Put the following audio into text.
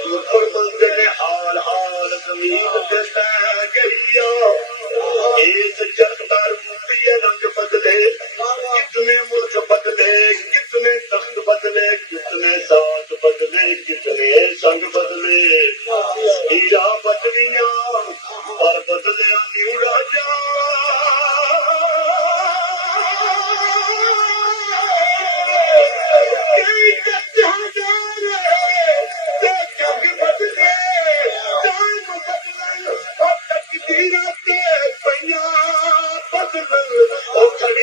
फरमाते ने हाल हाल जमीन के तह गईया एक चरखदार रूपये रंग बदले कितने मुल्क बदले कितने तख्त बदले कितने साथ बदले कितने संग बदले हीरा